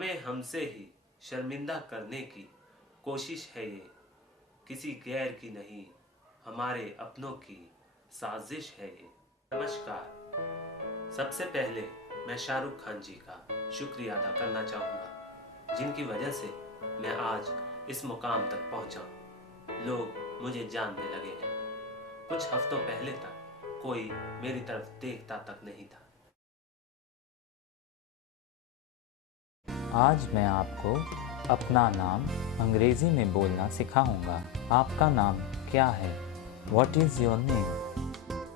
हमें हमसे ही शर्मिंदा करने की कोशिश है ये, किसी गैर की नहीं हमारे अपनों की साजिश है ये। नमस्कार। सबसे पहले मैं शाहरुख खान जी का शुक्रिया अदा करना चाहूँगा, जिनकी वजह से मैं आज इस मुकाम तक पहुँचा। लोग मुझे जानने लगे हैं। कुछ हफ्तों पहले तक कोई मेरी तरफ देखता तक नहीं था। आज मैं आपको अपना नाम अंग्रेज़ी में बोलना सिखाऊंगा। आपका नाम क्या है? What is your name?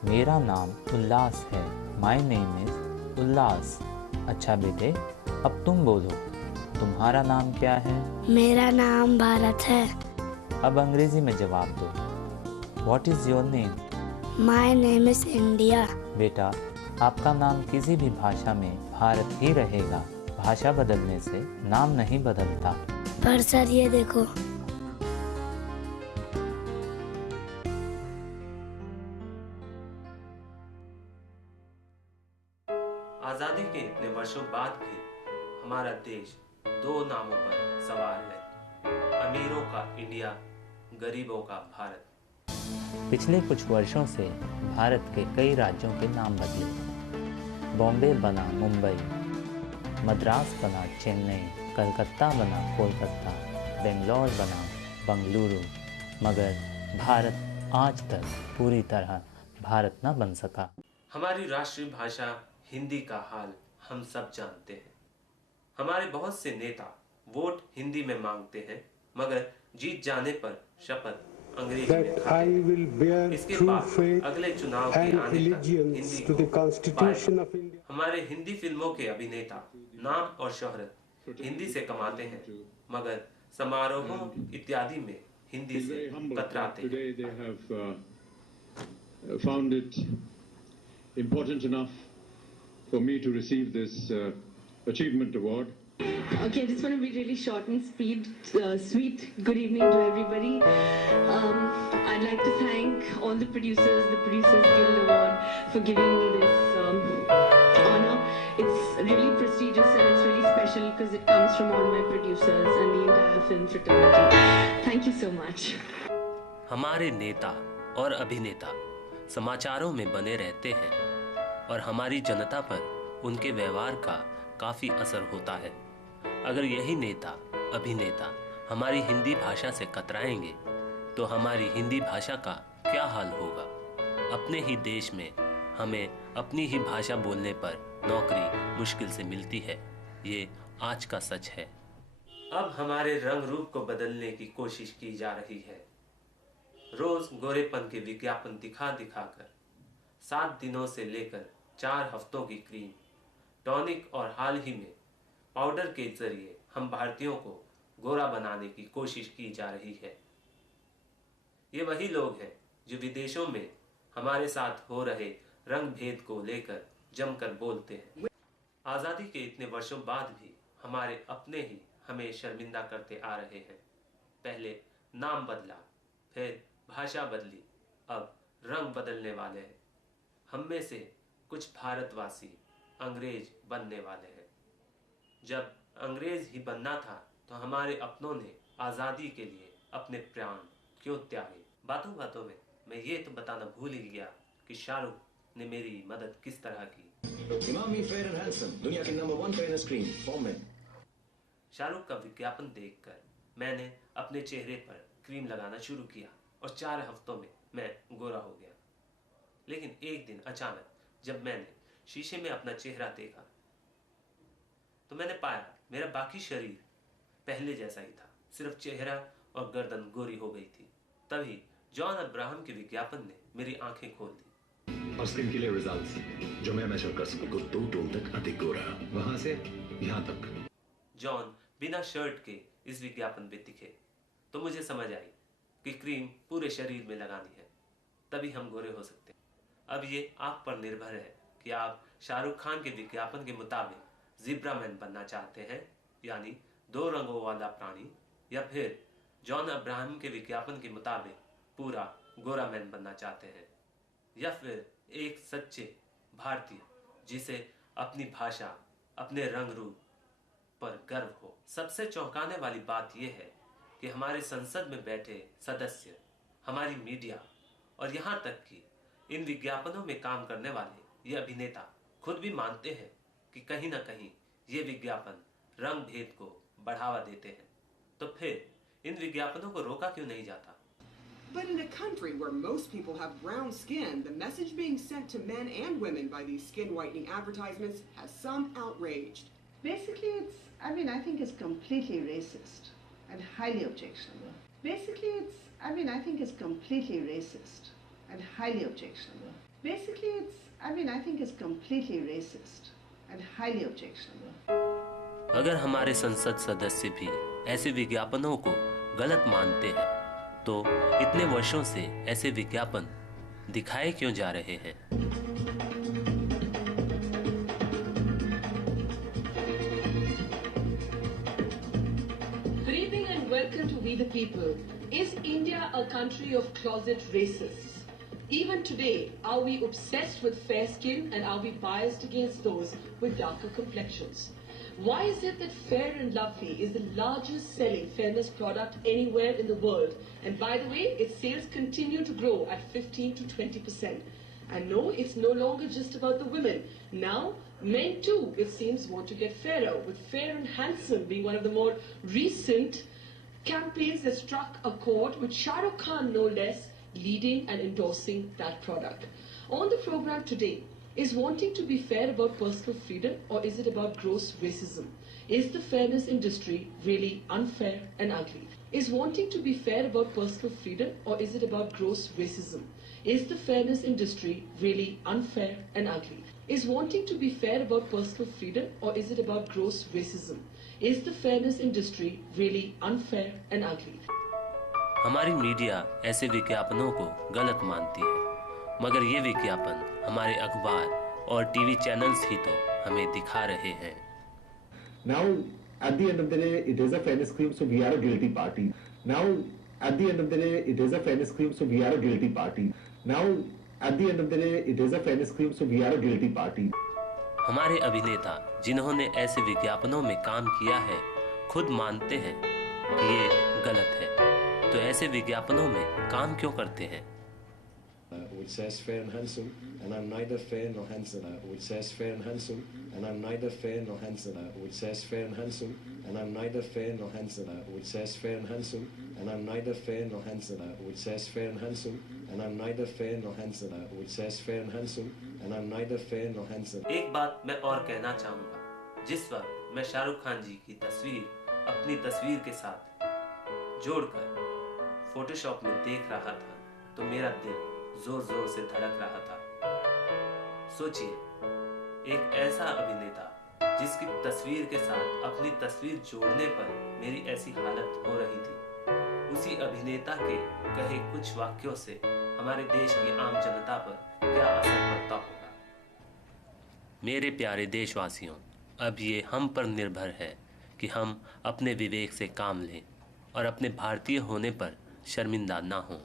मेरा नाम उल्लास है। My name is उल्लास। अच्छा बेटे, अब तुम बोलो, तुम्हारा नाम क्या है? मेरा नाम भारत है। अब अंग्रेज़ी में जवाब दो। What is your name? My name is India. बेटा, आपका नाम किसी भी भाषा में भारत ही रहेगा। भाषा बदलने से नाम नहीं बदलता। पर सर ये देखो, आज़ादी के इतने वर्षों बाद भी हमारा देश दो नामों पर सवार है, अमीरों का इंडिया, गरीबों का भारत। पिछले कुछ वर्षों से भारत के कई राज्यों के नाम बदले। बॉम्बे बना मुंबई, मद्रास बना चेन्नई, कलकत्ता बना कोलकाता, बेंगलोर बना बंगलुरु, मगर भारत आज तक पूरी तरह भारत न बन सका। हमारी राष्ट्रीय भाषा हिंदी का हाल हम सब जानते हैं। हमारे बहुत से नेता वोट हिंदी में मांगते हैं, मगर जीत जाने पर शपथ अंग्रेजी में खाते हैं। इसके बाद अगले चुनाव के आने तक हिंदी को पाए। हमारे हिंदी फिल्मों के अभिनेता नाम और शोहरत हिंदी से कमाते हैं, मगर समारोहों इत्यादि में हिंदी से कतराते हैं। Found it important enough for me to receive this achievement award. Okay, I just want to be really short and sweet. Good evening to everybody. I'd like to thank all the Producers Guild Award for giving me this honor. It's really prestigious and it's really special because it comes from all my producers and the entire film fraternity. Thank you so much. हमारे नेता और अभिनेता समाचारों में बने रहते हैं और हमारी जनता पर उनके व्यवहार का काफ़ी असर होता है। अगर यही नेता अभिनेता हमारी हिंदी भाषा से कतराएंगे तो हमारी हिंदी भाषा का क्या हाल होगा। अपने ही देश में हमें अपनी ही भाषा बोलने पर नौकरी मुश्किल से मिलती है, ये आज का सच है। अब हमारे रंग रूप को बदलने की कोशिश की जा रही है। रोज गोरेपन के विज्ञापन दिखा कर 7 दिनों से लेकर 4 हफ्तों की क्रीम, टॉनिक और हाल ही में पाउडर के जरिए हम भारतीयों को गोरा बनाने की कोशिश की जा रही है। ये वही लोग हैं जो विदेशों में हमारे साथ हो रहे रंग भेद को लेकर जमकर बोलते हैं। आज़ादी के इतने वर्षों बाद भी हमारे अपने ही हमें शर्मिंदा करते आ रहे हैं। पहले नाम बदला, फिर भाषा बदली, अब रंग बदलने वाले हैं। हम में से कुछ भारतवासी अंग्रेज बनने वाले हैं। जब अंग्रेज ही बनना था तो हमारे अपनों ने आज़ादी के लिए अपने प्राण क्यों त्यागे। बातों बातों में मैं ये तो बताना भूल ही गया कि शाहरुख ने मेरी मदद किस तरह की। इमामी फेयर एंड हैंडसम, दुनिया की number 1 fairness cream for main. Shahrukh का विज्ञापन देखकर मैंने अपने चेहरे पर क्रीम लगाना शुरू किया और 4 हफ्तों में मैं गोरा हो गया। लेकिन एक दिन अचानक जब मैंने शीशे में अपना चेहरा देखा तो मैंने पाया मेरा बाकी शरीर पहले जैसा ही था, सिर्फ चेहरा और गर्दन गोरी हो गई थी। तभी जॉन अब्राहम के विज्ञापन ने मेरी आंखें खोल दी। और स्किन के लिए रिजल्ट्स जो मैं मेजर कर सकूं, 2 टोन तक अधिक गोरा, वहां से यहां तक। जॉन बिना शर्ट के इस विज्ञापन में दिखे तो मुझे समझ आई कि क्रीम पूरे शरीर में लगानी है, तभी हम गोरे हो सकते हैं। अब ये आप पर निर्भर है कि आप शाहरुख खान के विज्ञापन के मुताबिक ज़ीब्रा मैन बनना चाहते हैं, यानी 2 रंगों वाला प्राणी, या फिर जॉन अब्राहम के विज्ञापन के मुताबिक पूरा गोरा मैन बनना चाहते हैं, या फिर एक सच्चे भारतीय जिसे अपनी भाषा, अपने रंग रूप पर गर्व हो। सबसे चौंकाने वाली बात यह है कि हमारे संसद में बैठे सदस्य, हमारी मीडिया और यहाँ तक कि इन विज्ञापनों में काम करने वाले ये अभिनेता खुद भी मानते हैं कि कहीं ना कहीं ये विज्ञापन रंग भेद को बढ़ावा देते हैं। तो फिर इन विज्ञापनों को रोका क्यों नहीं जाता? But in a country where most people have brown skin, the message being sent to men and women by these skin whitening advertisements has some outraged. Basically, I think it's completely racist and highly objectionable. Basically, I think it's completely racist and highly objectionable. Basically, I think it's completely racist and highly objectionable. अगर हमारे संसद सदस्य भी ऐसे विज्ञापनों को गलत मानते हैं, तो इतने वर्षों से ऐसे विज्ञापन दिखाए क्यों जा रहे हैं? Good evening and welcome to We the People. Is India a country of closet racists? Even today, are we obsessed with fair skin and are we biased against those with darker complexions? Why is it that Fair and Lovely is the largest selling fairness product anywhere in the world? And by the way, its sales continue to grow at 15 to 20%. And no, it's no longer just about the women. Now, men too, it seems, want to get fairer, with Fair and Handsome being one of the more recent campaigns that struck a chord with Shah Rukh Khan, no less, leading and endorsing that product. On the program today, is wanting to be fair about personal freedom or is it about gross racism? Is the fairness industry really unfair and ugly? Is wanting to be fair about personal freedom or is it about gross racism? Is the fairness industry really unfair and ugly? Is wanting to be fair about personal freedom or is it about gross racism? Is the fairness industry really unfair and ugly? हमारी media ऐसे विज्ञापनों को गलत मानती है, मगर ये विज्ञापन हमारे अखबार और टीवी चैनल्स ही तो हमें दिखा रहे हैं। Now, at the end of the day, it is a fairness claim, so we are a guilty party. Now, at the end of the day, it is a fairness claim, so we are a guilty party. Now, at the end of the day, it is a fairness claim, so we are a guilty party. हमारे अभिनेता जिन्होंने ऐसे विज्ञापनों में काम किया है, खुद मानते हैं कि ये गलत है, तो ऐसे विज्ञापनों में काम क्यों करते हैं? Which says fair and handsome, and I'm neither fair nor handsome. Which says fair and handsome, and I'm neither fair nor handsome. Which says fair and handsome, and I'm neither fair nor handsome. Which says fair and handsome, and I'm neither fair nor handsome. Which says fair and handsome, and I'm neither fair nor handsome. Which says fair and handsome, and I'm neither fair nor handsome. एक बात मैं और कहना चाहूँगा, जिस वक्त मैं शाहरुख खान जी की तस्वीर अपनी तस्वीर के साथ जोड़कर फोटोशॉप में देख रहा था, तो मेरा दिल जोर जोर से धड़क रहा था। सोचिए, एक ऐसा अभिनेता जिसकी तस्वीर के साथ अपनी तस्वीर जोड़ने पर मेरी ऐसी हालत हो रही थी, उसी अभिनेता के कहे कुछ वाक्यों से हमारे देश की आम जनता पर क्या असर पड़ता होगा। मेरे प्यारे देशवासियों, अब ये हम पर निर्भर है कि हम अपने विवेक से काम लें और अपने भारतीय होने पर शर्मिंदा ना हों।